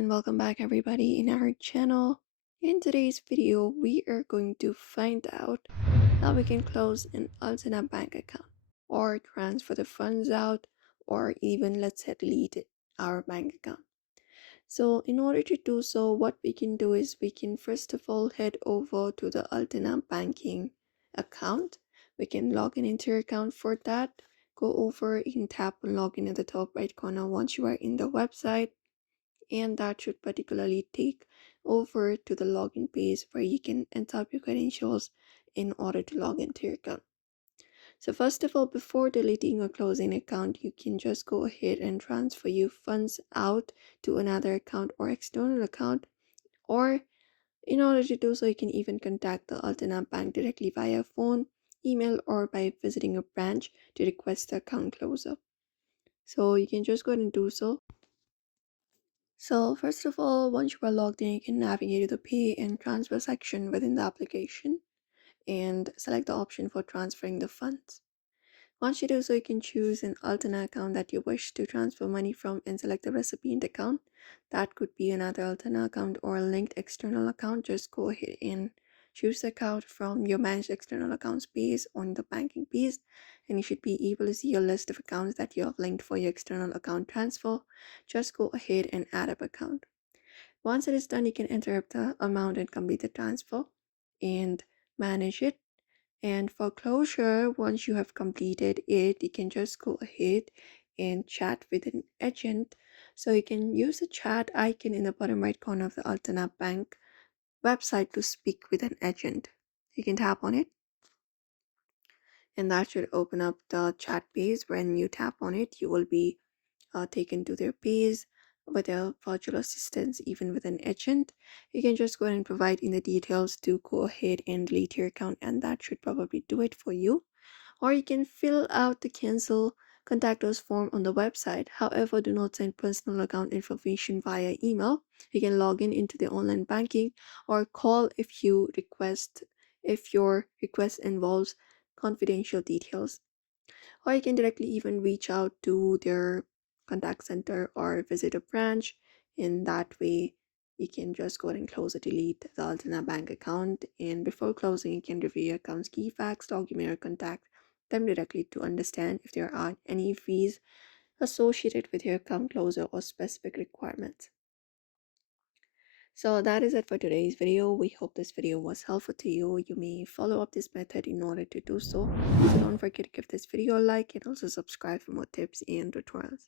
and welcome back everybody in our channel. In today's video, we are going to find out how we can close an Alterna bank account or transfer the funds out, or even let's say delete our bank account. So in order to do so, what we can do is we can first of all head over to the Alterna banking account. We can log in into your account. For that, go over and tap on login at the top right corner once you are in the website, and that should particularly take over to the login page where you can enter up your credentials in order to log into your account. So first of all, before deleting or closing an account, you can just go ahead and transfer your funds out to another account or external account, or in order to do so, you can even contact the Alterna Bank directly via phone, email, or by visiting a branch to request the account closure. So you can just go ahead and do so. So first of all, once you are logged in, you can navigate to the pay and transfer section within the application and select the option for transferring the funds. Once you do so, you can choose an alternate account that you wish to transfer money from and select the recipient account. That could be another alternate account or a linked external account. Just go ahead and choose the account from your managed external accounts page on the banking page, and you should be able to see a list of accounts that you have linked for your external account transfer. Just go ahead and add up account. Once it is done, you can enter up the amount and complete the transfer and manage it. And for closure, once you have completed it, you can just go ahead and chat with an agent. So you can use the chat icon in the bottom right corner of the Alterna Bank website to speak with an agent. You can tap on it, and that should open up the chat page. When you tap on it, you will be taken to their page with a virtual assistant, even with an agent. You can just go ahead and provide in the details to go ahead and delete your account, and that should probably do it for you. Or you can fill out the cancel contact us form on the website. However, do not send personal account information via email. You can log in into the online banking or call if your request involves confidential details. Or you can directly even reach out to their contact center or visit a branch. In that way, you can just go ahead and close or delete the Alterna bank account. And before closing, you can review your account's key facts, document, or contact them directly to understand if there are any fees associated with your account closure or specific requirements. So that is it for today's video. We hope this video was helpful to you. You may follow up this method in order to do so. So don't forget to give this video a like and also subscribe for more tips and tutorials.